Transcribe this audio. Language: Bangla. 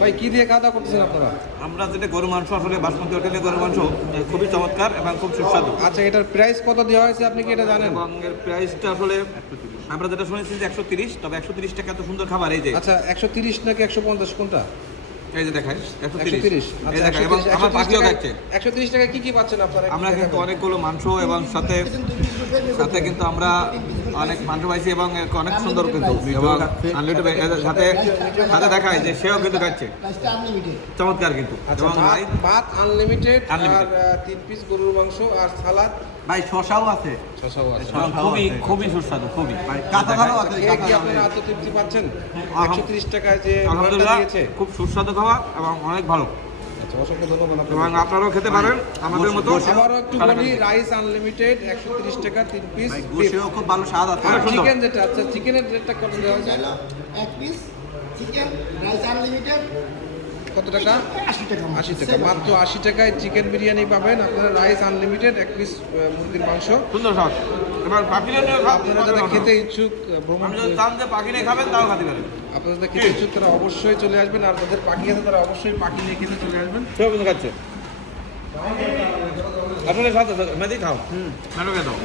ভাই কি দিয়ে খাওয়া করতেছেন আপনারা? আমরা যেটা গরু মাংস আসলে বাসমতি হোটেলে গরু মাংস খুবই চমৎকার এবং খুব সুস্বাদু। আচ্ছা এটার প্রাইস কত দেওয়া হয়েছে আপনি কি এটা জানেন? এবং এর প্রাইসটা আসলে আমরা যেটা শুনেছি যে একশো তিরিশ তবে একশো তিরিশ টাকা এত সুন্দর খাবার এই যে। আচ্ছা একশো তিরিশ নাকি একশো পঞ্চাশ কোনটা? এই যে দেখায় একশো তিরিশ। এবং আমার পাখিও খাচ্ছে। একশো তিরিশ টাকা কি কি পাচ্ছেন আপনারা? আমরা কিন্তু অনেকগুলো মাংস এবং সাথে সাথে কিন্তু আমরা অনেক মাংস পাইছি এবং অনেক সুন্দর কিন্তু এবং আনলিমিটেড এর সাথে সাথে দেখায় যে সেও কিন্তু খাচ্ছে। চমৎকার কিন্তু। আচ্ছা এবং ভাত- ভাত আনলিমিটেড আর। তিন পিস গরুর মাংস আর সালাদ। ভাই শশাও আছে। শসাও আছে। খুবই খুবই সুস্বাদু খুবই। কাঁচা ধানও আছে খেয়ে কি আপনারা আত্মতৃপ্তি পাচ্ছেন? আলহাম- একশো তিরিশ টাকায় যে আলহামদুলিল্লাহ খুব সুস্বাদু খাওয়া এবং অনেক ভালো। অসংখ্য ধন্যবাদ এবং আপনারাও খেতে পারেন আমাদের মতো। আবারও একটু বলি রাইস আনলিমিটেড একশো তিরিশ টাকা তিন পিস গোশেও খুব ভালো স্বাদ আছে। চিকেন যেটা আচ্ছা চিকেনের রেটটা কত দেওয়া হয়েছে এক পিস চিকেন রাইস আনলিমিটেড কত টাকা? আশি টাকা আশি টাকা। মাত্র আশি টাকায় চিকেন বিরিয়ানি পাবেন। আপনারা রাইস আনলিমিটেড এক পিস মুরগির মাংস। সুন্দর স্বাদ। এবার পাখিটা নিয়ে খাও। আপনারা যারা খেতে ইচ্ছুক ভ্রমণ আপনি যদি চান যে পাখি নিয়ে খাবেন তাও খেতে পারেন আপনারা যারা খেতে ইচ্ছুক তারা অবশ্যই চলে আসবেন। আর যাদের পাখি আছে তারা অবশ্যই পাখি নিয়ে খেতে চলে আসবেন। সব কিন্তু খাচ্ছে। আসলে সাথে মেদি খাও। হুম মেয়েকে দাও